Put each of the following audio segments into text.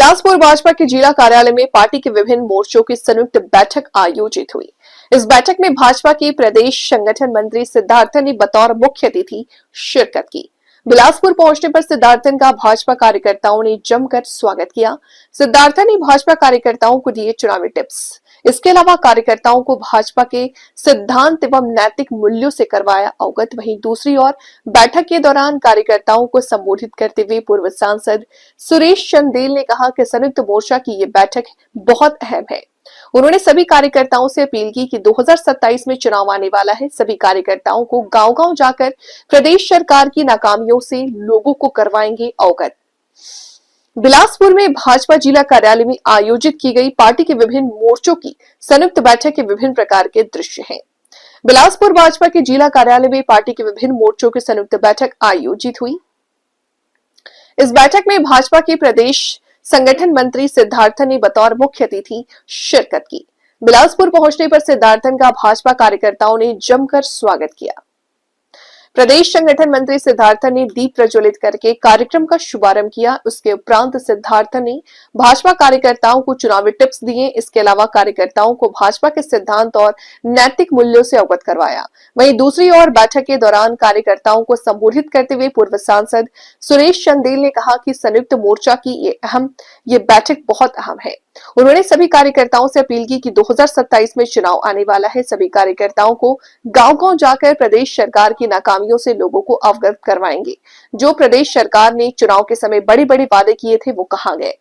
बिलासपुर भाजपा के जिला कार्यालय में पार्टी के विभिन्न मोर्चों की संयुक्त बैठक आयोजित हुई। इस बैठक में भाजपा के प्रदेश संगठन मंत्री सिद्धार्थन ने बतौर मुख्य अतिथि शिरकत की। बिलासपुर पहुंचने पर सिद्धार्थन का भाजपा कार्यकर्ताओं ने जमकर स्वागत किया। सिद्धार्थन ने भाजपा कार्यकर्ताओं को दिए चुनावी टिप्स। इसके अलावा कार्यकर्ताओं को भाजपा के सिद्धांत एवं नैतिक मूल्यों से करवाया अवगत। वहीं दूसरी ओर बैठक के दौरान कार्यकर्ताओं को संबोधित करते हुए पूर्व सांसद सुरेश चंदेल ने कहा कि संयुक्त मोर्चा की ये बैठक बहुत अहम है। उन्होंने सभी कार्यकर्ताओं से अपील की कि 2027 में चुनाव आने वाला है। सभी कार्यकर्ताओं को गांव-गांव जाकर प्रदेश सरकार की नाकामियों से लोगों को करवाएंगे अवगत। बिलासपुर में भाजपा जिला कार्यालय में आयोजित की गई पार्टी के विभिन्न मोर्चों की संयुक्त बैठक के विभिन्न प्रकार के दृश्य हैं। बिलासपुर भाजपा के जिला कार्यालय में पार्टी के विभिन्न मोर्चों की संयुक्त बैठक आयोजित हुई। इस बैठक में भाजपा के प्रदेश संगठन मंत्री सिद्धार्थन ने बतौर मुख्य अतिथि शिरकत की। बिलासपुर पहुंचने पर सिद्धार्थन का भाजपा कार्यकर्ताओं ने जमकर स्वागत किया। प्रदेश संगठन मंत्री सिद्धार्थन ने दीप प्रज्वलित करके कार्यक्रम का शुभारंभ किया। उसके उपरांत सिद्धार्थन ने भाजपा कार्यकर्ताओं को चुनावी टिप्स दिए। इसके अलावा कार्यकर्ताओं को भाजपा के सिद्धांत और नैतिक मूल्यों से अवगत करवाया। वहीं दूसरी ओर बैठक के दौरान कार्यकर्ताओं को संबोधित करते हुए पूर्व सांसद सुरेश चंदेल ने कहा कि संयुक्त मोर्चा की ये बैठक बहुत अहम है। उन्होंने सभी कार्यकर्ताओं से अपील की कि 2027 में चुनाव आने वाला है। सभी कार्यकर्ताओं को गांव-गांव जाकर प्रदेश सरकार की नाकामियों से लोगों को अवगत करवाएंगे। जो प्रदेश सरकार ने चुनाव के समय बड़े-बड़े वादे किए थे वो कहां गए,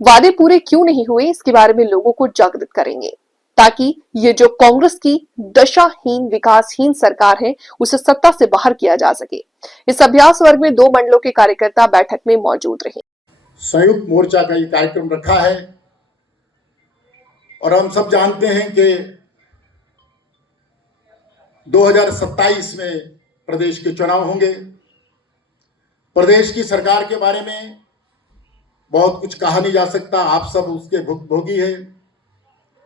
वादे पूरे क्यों नहीं हुए, इसके बारे में लोगों को जागृत करेंगे ताकि ये जो कांग्रेस की दशाहीन विकासहीन सरकार है उसे सत्ता से बाहर किया जा सके। इस अभ्यास वर्ग में 2 मंडलों के कार्यकर्ता बैठक में मौजूद रहे। संयुक्त मोर्चा का ये कार्यक्रम रखा है और हम सब जानते हैं कि 2027 में प्रदेश के चुनाव होंगे। प्रदेश की सरकार के बारे में बहुत कुछ कहा नहीं जा सकता, आप सब उसके भुगतभोगी है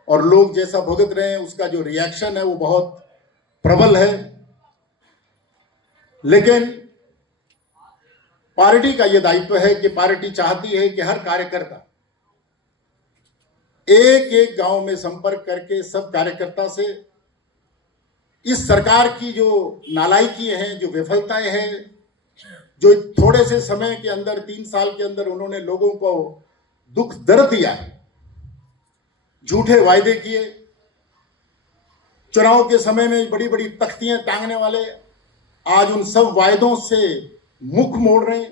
और लोग जैसा भुगत रहे हैं उसका जो रिएक्शन है वो बहुत प्रबल है। लेकिन पार्टी का यह दायित्व है कि पार्टी चाहती है कि हर कार्यकर्ता एक एक गांव में संपर्क करके सब कार्यकर्ता से इस सरकार की जो नालायकी है, जो विफलताएं हैं, जो थोड़े से समय के अंदर 3 साल के अंदर उन्होंने लोगों को दुख दर्द दिया है, झूठे वायदे किए, चुनाव के समय में बड़ी बड़ी तख्तियां टांगने वाले आज उन सब वायदों से मुख मोड़ रहे हैं।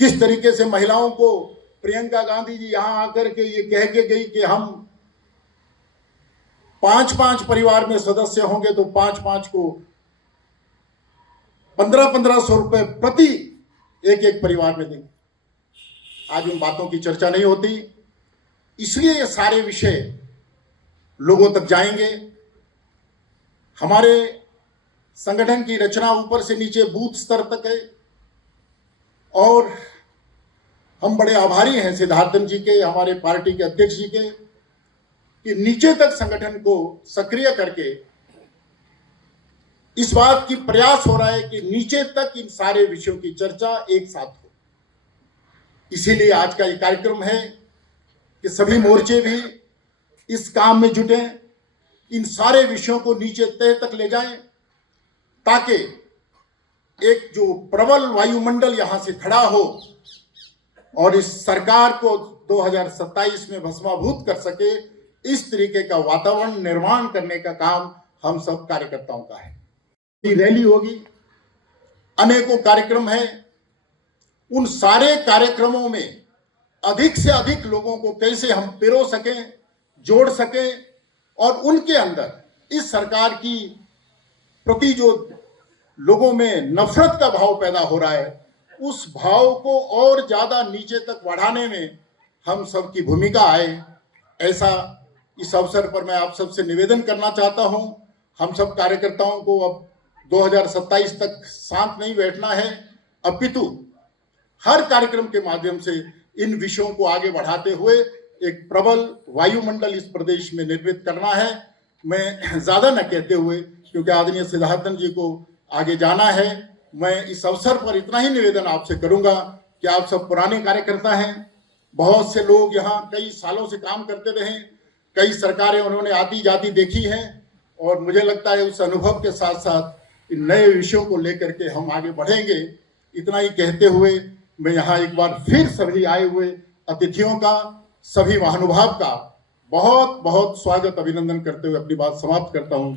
किस तरीके से महिलाओं को प्रियंका गांधी जी यहां आकर के ये कह के गई कि हम 5-5 परिवार में सदस्य होंगे तो 5-5 को 1500-1500 रुपए प्रति एक परिवार में देंगे। आज उन बातों की चर्चा नहीं होती, इसलिए ये सारे विषय लोगों तक जाएंगे। हमारे संगठन की रचना ऊपर से नीचे बूथ स्तर तक है और हम बड़े आभारी हैं सिद्धार्थन जी के, हमारे पार्टी के अध्यक्ष जी के, कि नीचे तक संगठन को सक्रिय करके इस बात की प्रयास हो रहा है कि नीचे तक इन सारे विषयों की चर्चा एक साथ हो। इसीलिए आज का ये कार्यक्रम है कि सभी मोर्चे भी इस काम में जुटे, इन सारे विषयों को नीचे तह तक ले जाएं ताकि एक जो प्रबल वायुमंडल यहां से खड़ा हो और इस सरकार को 2027 में भस्माभूत कर सके, इस तरीके का वातावरण निर्माण करने का काम हम सब कार्यकर्ताओं का है। रैली होगी, अनेकों कार्यक्रम हैं, उन सारे कार्यक्रमों में अधिक से अधिक लोगों को कैसे हम पिरो सकें, जोड़ सकें और उनके अंदर इस सरकार की प्रति जो लोगों में नफरत का भाव पैदा हो रहा है उस भाव को और ज्यादा नीचे तक बढ़ाने में हम सब की भूमिका आए, ऐसा इस अवसर पर मैं आप सबसे निवेदन करना चाहता हूं। हम सब कार्यकर्ताओं को अब 2027 तक शांत नहीं बैठना है, अपितु हर कार्यक्रम के माध्यम से इन विषयों को आगे बढ़ाते हुए एक प्रबल वायुमंडल इस प्रदेश में निर्मित करना है। मैं ज्यादा न कहते हुए, क्योंकि आदरणीय सिद्धार्थन जी को आगे जाना है, मैं इस अवसर पर इतना ही निवेदन आपसे करूंगा कि आप सब पुराने कार्यकर्ता हैं, बहुत से लोग यहाँ कई सालों से काम करते रहे, कई सरकारें उन्होंने आती जाती देखी हैं, और मुझे लगता है उस अनुभव के साथ साथ इन नए विषयों को लेकर के हम आगे बढ़ेंगे। इतना ही कहते हुए मैं यहाँ एक बार फिर सभी आए हुए अतिथियों का, सभी महानुभाव का बहुत बहुत स्वागत अभिनंदन करते हुए अपनी बात समाप्त करता हूँ।